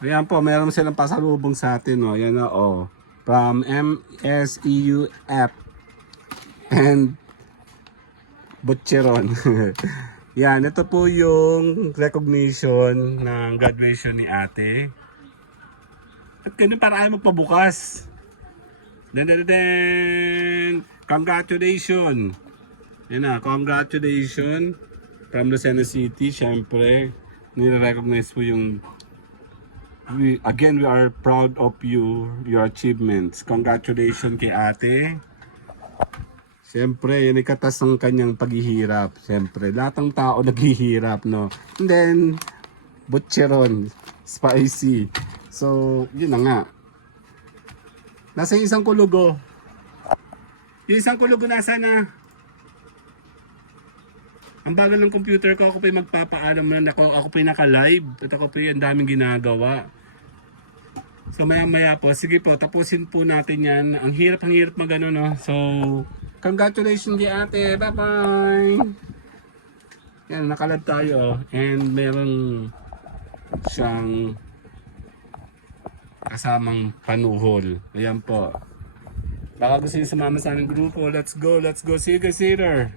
Ayan po, meron silang pasalubong sa atin. Oh. Ayan na, oh. From MSEUF and Butcheron. Yan, ito po yung recognition ng graduation ni ate. At ganun para ayaw magpabukas. Den. Congratulations! Yan na, congratulations from Lucena City. Siyempre, nire-recognize po yung we are proud of you, your achievements. Congratulations kay ate. Siyempre, yan ikatas ng kanyang paghihirap. Siyempre, lahat ng tao naghihirap, no? And then, Butcheron, spicy. So, yun na nga. Nasa yung isang kulugo. Yung isang kulugo nasa na. Ang bagal ng computer ko, ako pa yung magpapaalam na ako pa yung naka-live. At ako pa yung daming ginagawa. So maya po, sige po, tapusin po natin yan. Ang hirap magano, no? So, congratulations di ate, bye bye! Yan, nakalad tayo. And meron siyang kasamang panuhol. Ayan po. Baka gusto niyo sumama sa aming grupo. Let's go, see you guys later!